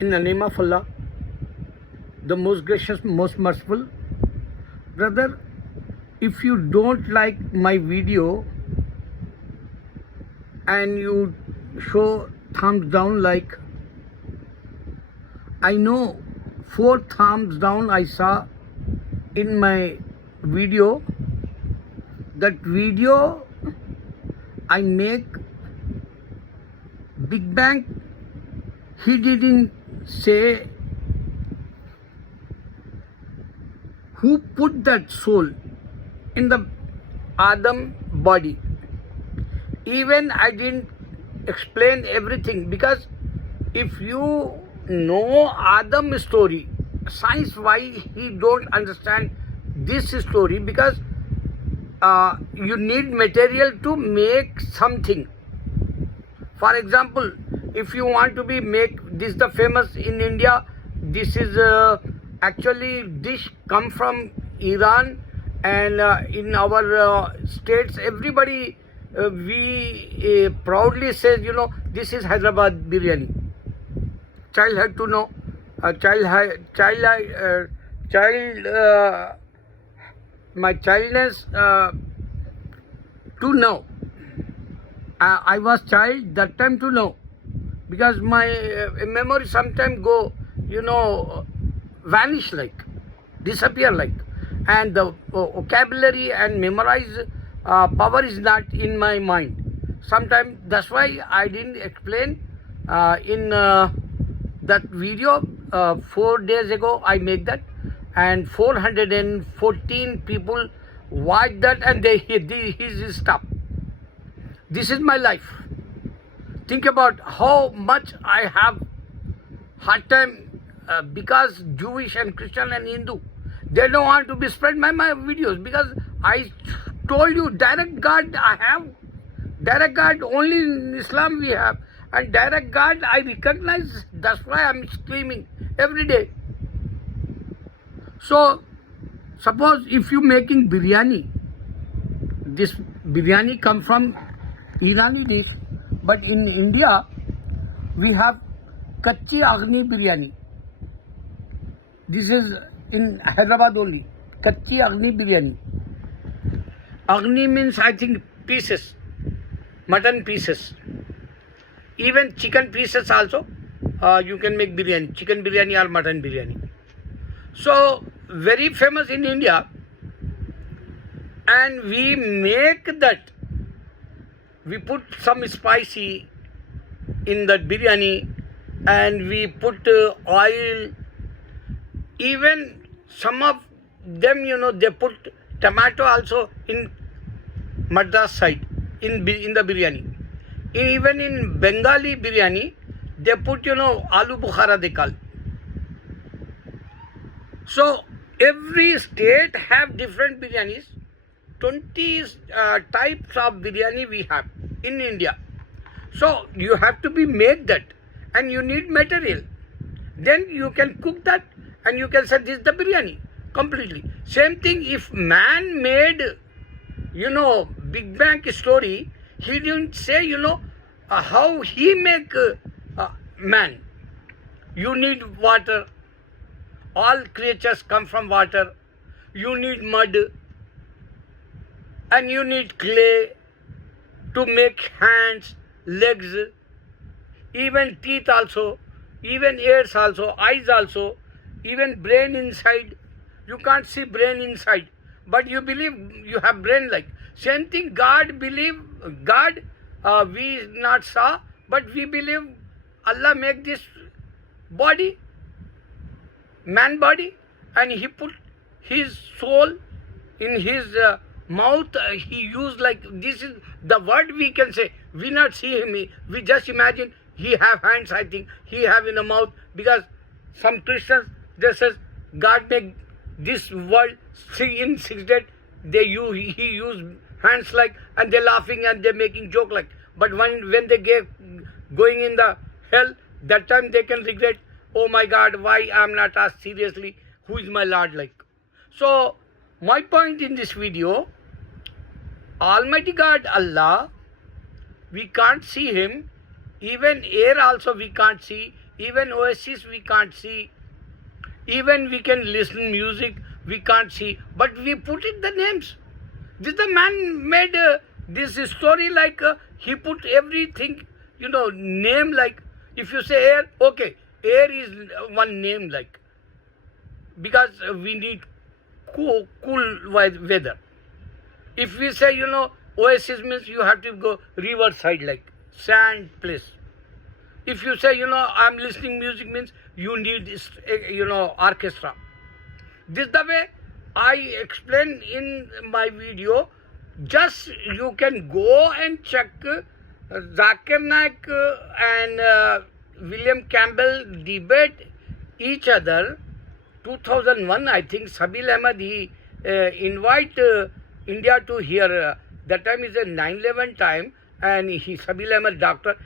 In the name of Allah, the most gracious, most merciful. Brother, if you don't like my video and you show thumbs down, like I know 4 thumbs down I saw in my video. That video I make Big Bang, he didn't say who put that soul in the Adam body. Even I didn't explain everything, because if you know Adam story, science, why he don't understand this story, because you need material to make something. For example, if you want to be make this the famous in India, this is actually dish come from Iran, and in our states everybody we proudly says, you know, this is Hyderabad biryani. Child had to know, my childness to know. I was child that time to know, because my memory sometimes go, you know, vanish like, disappear like, and the vocabulary and memorize power is not in my mind. Sometimes that's why I didn't explain in that video. 4 days ago I made that, and 414 people watched that, and his stuff. This is my life. Think about how much I have hard time because Jewish and Christian and Hindu, they don't want to be spread my videos, because I told you direct God I have. Direct God only in Islam we have, and direct God I recognize. That's why I'm screaming every day. So suppose if you making biryani, this biryani come from Irani dish, but in India we have Kachi Agni biryani. This is in Hyderabad only. Kachi Agni biryani. Agni means, I think, pieces, mutton pieces. Even chicken pieces also you can make biryani, chicken biryani or mutton biryani. So very famous in India, and we make that. We put some spicy in that biryani, and we put oil. Even some of them, you know, they put tomato also in Madras side in the biryani. Even in Bengali biryani, they put, you know, aloo bukhara they call. So every state have different biryanis. 20 types of biryani we have in India. So you have to be made that, and you need material. Then you can cook that, and you can say this is the biryani completely. Same thing if man made, you know, Big Bang story, he didn't say, you know, how he make man. You need water. All creatures come from water. You need mud. And you need clay to make hands, legs, even teeth also, even ears also, eyes also, even brain inside. You can't see brain inside, but you believe you have brain like. Same thing, God believe, God we not saw, but we believe Allah make this body, man body, and He put His soul in His mouth. He used like, this is the word we can say. We not see him, we just imagine he have hands, I think he have in the mouth, because some Christians, they says God make this world in 6 days. He use hands like, and they laughing and they making joke like. But when they going in the hell, that time they can regret, oh my God, why I am not asked seriously who is my Lord like. So my point in this video, Almighty God, Allah, we can't see Him. Even air also we can't see. even oasis we can't see, even we can listen music we can't see, but we put it the names. This the man made this story like he put everything, name like, if you say air, okay, air is one name like, because we need cool weather. If we say, oasis means you have to go river side like sand place. If you say, I'm listening music means you need this, orchestra. This the way I explain in my video. Just you can go and check Zakir Naik and William Campbell debate each other. 2001, I think, Sabil Ahmed, he invite India to hear. That time is a 9/11 time, and Sabil Ahmed doctor,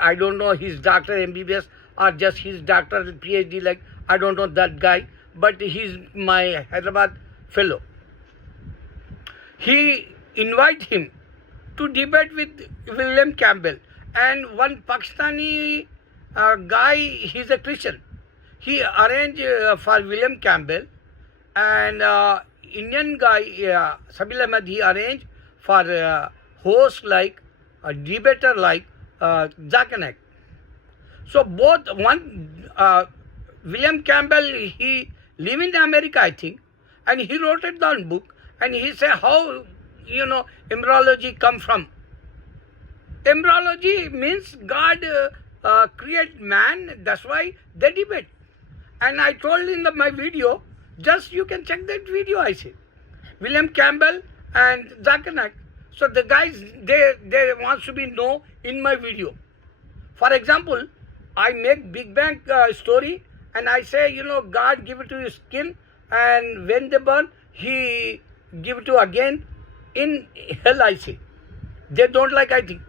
I don't know his doctor MBBS or just his doctor PhD, like, I don't know that guy, but he's my Hyderabad fellow. He invite him to debate with William Campbell, and one Pakistani guy, he's a Christian. He arranged for William Campbell, and Indian guy, Sabil Ahmed, he arranged for host like, a debater like Zakir Naik. So both, William Campbell, he live in America, I think, and he wrote it down book, and he said how, embryology come from. Embryology means God create man, that's why they debate. And I told in my video, just you can check that video, I say. William Campbell and Zakir Naik. So the guys, they want to be know in my video. For example, I make Big Bang story, and I say, God give it to you skin, and when they burn, he give it to again in hell, I say. They don't like, I think.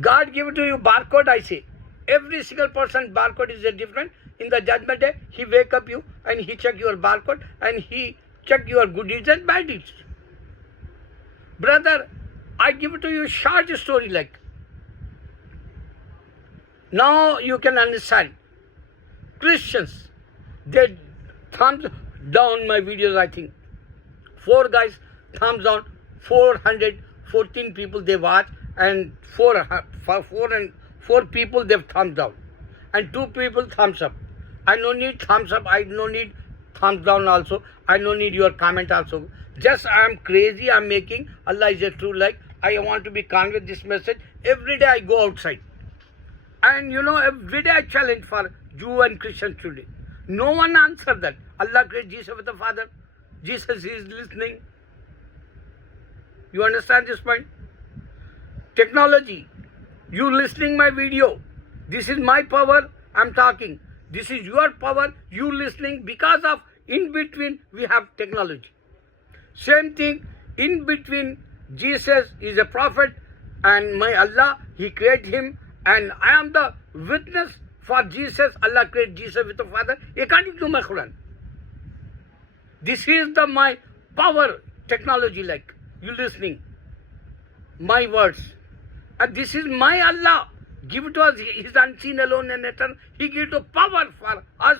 God give it to you barcode, I say. Every single person barcode is different. In the judgment day, he wake up you and he check your barcode and he check your good deeds and bad deeds. Brother, I give it to you short story like. Now you can understand. Christians, they thumbs down my videos, I think. 4 guys thumbs down, 414 people they watch, and 4 people they've thumbs down, and 2 people thumbs up. I no need thumbs up, I no need thumbs down also, I no need your comment also. Just I am crazy, I am making Allah is a true, like I want to be convey this message. Every day I go outside, and every day I challenge for Jew and Christian today. No one answer that. Allah created Jesus with the Father. Jesus is listening. You understand this point? Technology. You listening my video. This is my power. I'm talking. This is your power. You listening, because of in between we have technology. Same thing, in between Jesus is a prophet and my Allah, he created him, and I am the witness for Jesus. Allah created Jesus with the Father according to my Quran. This is my power technology, like you listening my words, and this is my Allah give it to us. He is unseen, alone and eternal. He gives the power for us.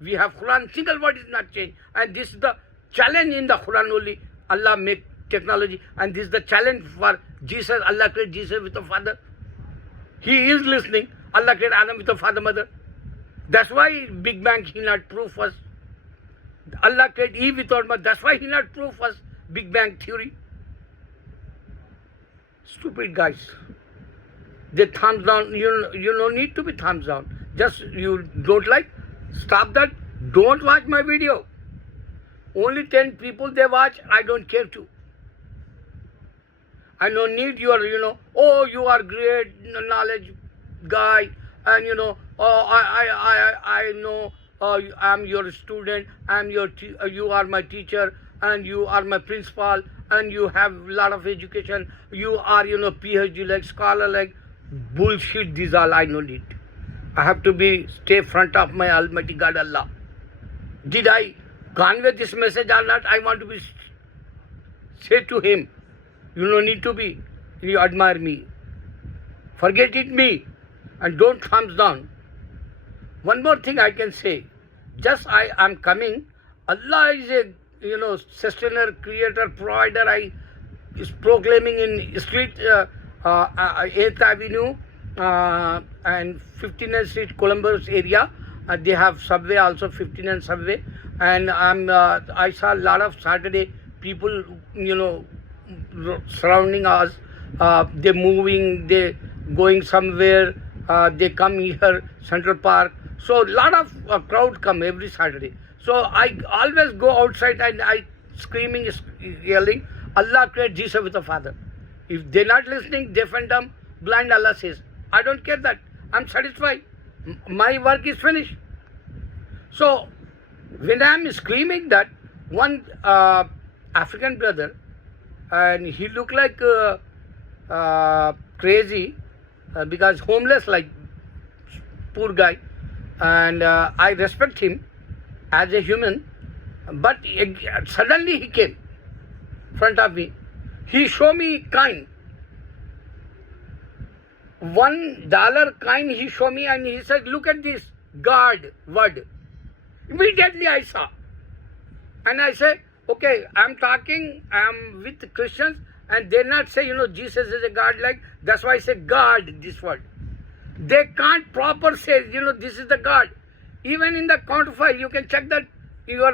We have Quran, single word is not changed, and this is the challenge in the Quran only. Allah make technology, and this is the challenge for Jesus. Allah created Jesus with the Father. He is listening. Allah created Adam with the Father, Mother. That's why Big Bang he not prove us. Allah created Eve without mother. That's why he not prove us Big Bang theory. Stupid guys. They thumbs down. You no need to be thumbs down. Just you don't like, stop that. Don't watch my video. Only 10 people they watch. I don't care to. I don't need your, oh, you are great knowledge guy, and oh, I know, I'm your student, you are my teacher, and you are my principal, and you have a lot of education, you are, PhD like, scholar like, bullshit, these all I don't need. I have to stay front of my Almighty God Allah. Did I convey this message or not? I want to say to him, you don't need to you admire me. Forget it me, and don't thumbs down. One more thing I can say. Just I am coming. Allah is a sustainer, creator, provider. I is proclaiming in street 8th Avenue and 59th Street, Columbus area. They have subway also, 59 subway. And I saw a lot of Saturday people, surrounding us. They moving, they going somewhere. They come here, Central Park. So a lot of crowd come every Saturday. So I always go outside and I screaming, yelling, Allah created Jesus with the Father. If they're not listening, deaf and dumb, blind, Allah says. I don't care that. I'm satisfied. My work is finished. So when I'm screaming that, one African brother, and he looked like crazy because homeless, like poor guy, and I respect him as a human, but suddenly he came in front of me. He showed me coin, $1 coin he showed me, and he said, look at this God word. Immediately I saw, and I said, okay, I'm with Christians, and they not say, Jesus is a God, like, that's why I say God, this word. They can't proper say, this is the God. Even in the counterfeit, you can check that your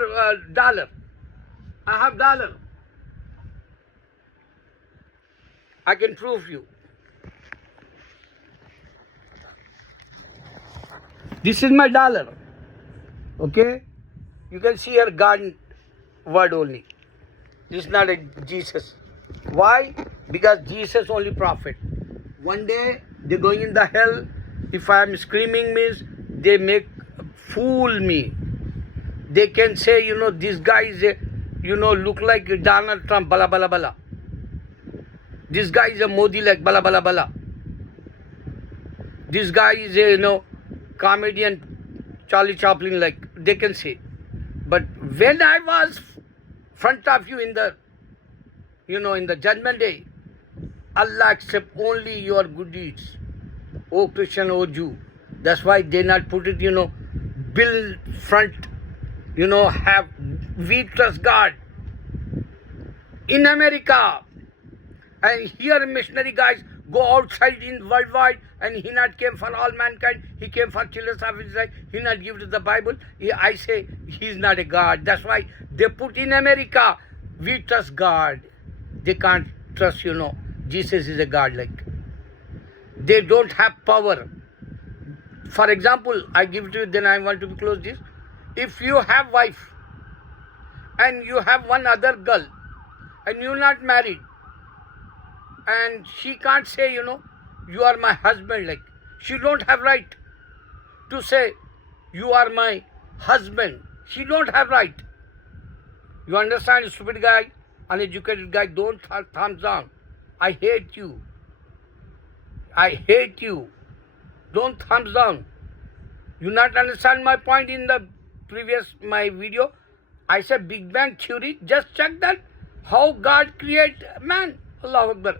dollar. I have dollar. I can prove you. This is my dollar. Okay? You can see here God word only. This is not a Jesus. Why? Because Jesus only prophet. One day they're going in the hell. If I am screaming means they make fool me. They can say, this guy is a, look like Donald Trump, bala bala bala. This guy is a Modi like bala bala bala. This guy is a, comedian Charlie Chaplin like, they can say. But when I was front of you in the, in the judgment day, Allah accept only your good deeds. O Christian, O Jew. That's why they not put it, bill front, have we trust God. In America, and here missionary guys go outside in worldwide, and he not came for all mankind, he came for children of Israel, he not give to the Bible. I say he's not a God. That's why they put in America, we trust God. They can't trust, Jesus is a God like. They don't have power. For example, I give it to you, then I want to close this. If you have wife and you have one other girl and you're not married, and she can't say, you are my husband, like, she don't have right to say, you are my husband. She don't have right. You understand, stupid guy, uneducated guy, don't thumbs down. I hate you. I hate you. Don't thumbs down. You not understand my point in the previous my video. I said Big Bang Theory. Just check that how God create man. Allahu Akbar.